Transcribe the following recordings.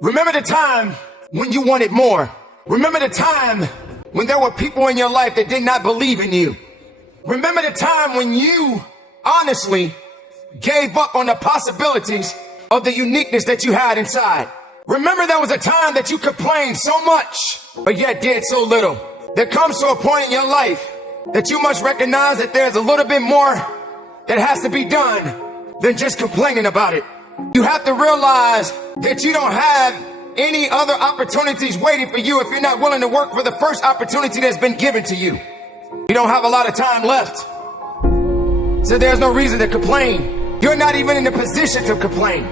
Remember the time when you wanted more. Remember the time when there were people in your life that did not believe in you. Remember the time when you honestly gave up on the possibilities of the uniqueness that you had inside. Remember there was a time that you complained so much, but yet did so little. There comes to a point in your life that you must recognize that there's a little bit more that has to be done than just complaining about it. You have to realize that you don't have any other opportunities waiting for you if you're not willing to work for the first opportunity that's been given to you. You don't have a lot of time left, so there's no reason to complain. You're not even in the position to complain.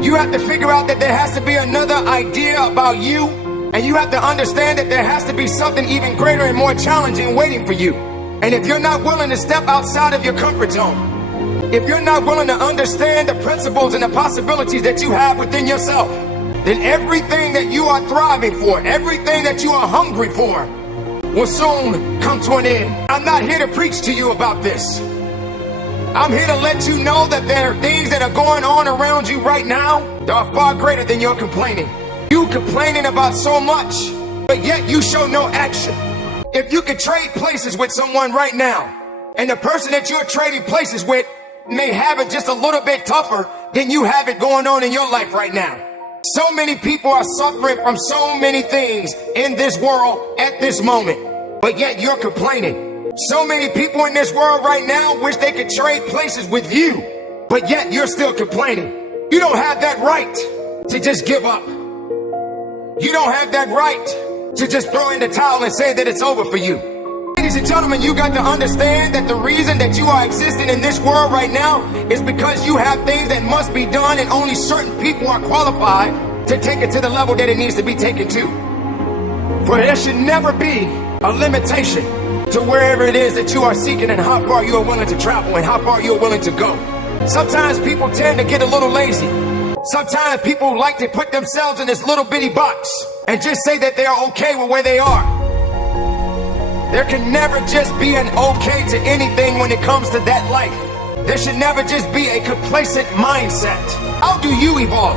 You have to figure out that there has to be another idea about you, and you have to understand that there has to be something even greater and more challenging waiting for you. And if you're not willing to step outside of your comfort zone, if you're not willing to understand the principles and the possibilities that you have within yourself, then everything that you are thriving for, everything that you are hungry for, will soon come to an end. I'm not here to preach to you about this. I'm here to let you know that there are things that are going on around you right now that are far greater than your complaining. You complaining about so much, but yet you show no action. If you could trade places with someone right now, and the person that you're trading places with may have it just a little bit tougher than you have it going on in your life right now. So many people are suffering from so many things in this world at this moment, but yet you're complaining. So many people in this world right now wish they could trade places with you, but yet you're still complaining. You don't have that right to just give up. You don't have that right to just throw in the towel and say that it's over for you. Ladies and gentlemen, you got to understand that the reason that you are existing in this world right now is because you have things that must be done, and only certain people are qualified to take it to the level that it needs to be taken to. For there should never be a limitation to wherever it is that you are seeking and how far you are willing to travel and how far you are willing to go. Sometimes people tend to get a little lazy. Sometimes people like to put themselves in this little bitty box and just say that they are okay with where they are. There can never just be an okay to anything when it comes to that life. There should never just be a complacent mindset. How do you evolve?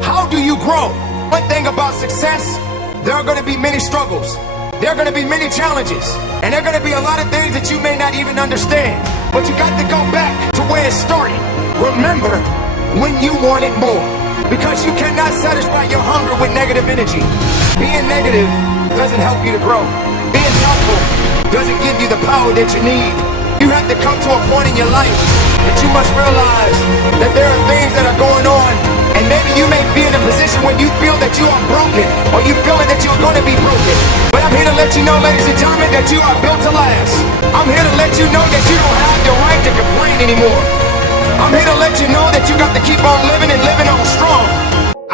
How do you grow? One thing about success, there are going to be many struggles. There are going to be many challenges. And there are going to be a lot of things that you may not even understand. But you got to go back to where it started. Remember when you wanted more. Because you cannot satisfy your hunger with negative energy. Being negative doesn't help you to grow. Being helpful doesn't give you the power that you need. You have to come to a point in your life that you must realize that there are things that are going on, and maybe you may be in a position when you feel that you are broken, or you feeling that you're going to be broken. But I'm here to let you know, ladies and gentlemen, that you are built to last. I'm here to let you know that you don't have the right to complain anymore. I'm here to let you know that you got to keep on living and living on strong.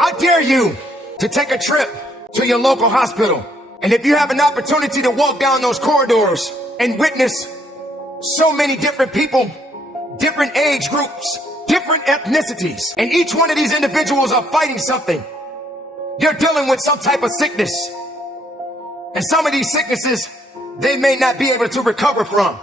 I dare you to take a trip to your local hospital. And if you have an opportunity to walk down those corridors and witness so many different people, different age groups, different ethnicities, and each one of these individuals are fighting something. They're dealing with some type of sickness. And some of these sicknesses, they may not be able to recover from.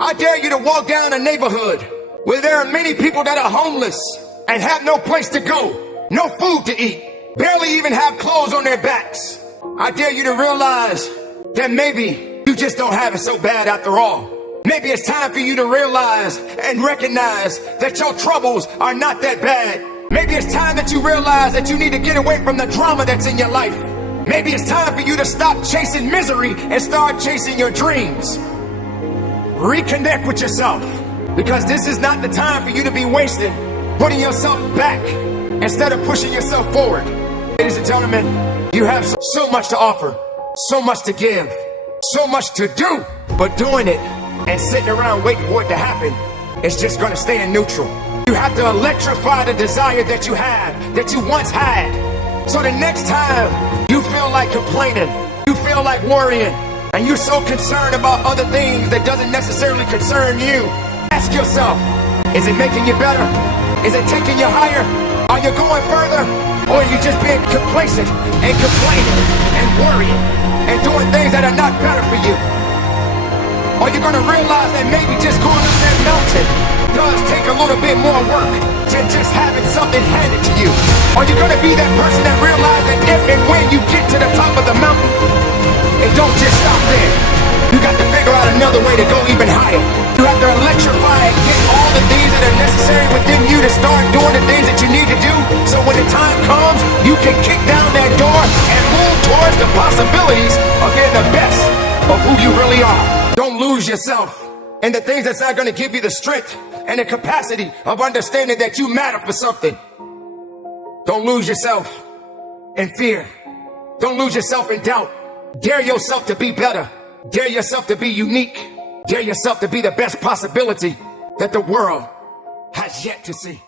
I dare you to walk down a neighborhood where there are many people that are homeless and have no place to go, no food to eat, barely even have clothes on their backs. I dare you to realize that maybe you just don't have it so bad after all. Maybe it's time for you to realize and recognize that your troubles are not that bad. Maybe it's time that you realize that you need to get away from the drama that's in your life. Maybe it's time for you to stop chasing misery and start chasing your dreams. Reconnect with yourself, because this is not the time for you to be wasting putting yourself back instead of pushing yourself forward. Ladies and gentlemen, you have so much to offer, so much to give, so much to do, but doing it and sitting around waiting for it to happen is just going to stay in neutral. You have to electrify the desire that you have, that you once had. So the next time you feel like complaining, you feel like worrying, and you're so concerned about other things that doesn't necessarily concern you, ask yourself, is it making you better? Is it taking you higher? Are you going further? Or are you just being complacent and complaining and worrying and doing things that are not better for you? Are you going to realize that maybe just going up that mountain does take a little bit more work than just having something handed to you? be that person that realizes that if and when you get to the top of the mountain, it don't just stop there. You got to figure out another way to go even higher. You have to electrify and get all the things that are necessary within you to start doing the things that you need to do. So when the time comes, you can kick down that door and move towards the possibilities of being the best of who you really are. Don't lose yourself in the things that's not going to give you the strength and the capacity of understanding that you matter for something. Don't lose yourself in fear. Don't lose yourself in doubt. Dare yourself to be better. Dare yourself to be unique. Dare yourself to be the best possibility that the world has yet to see.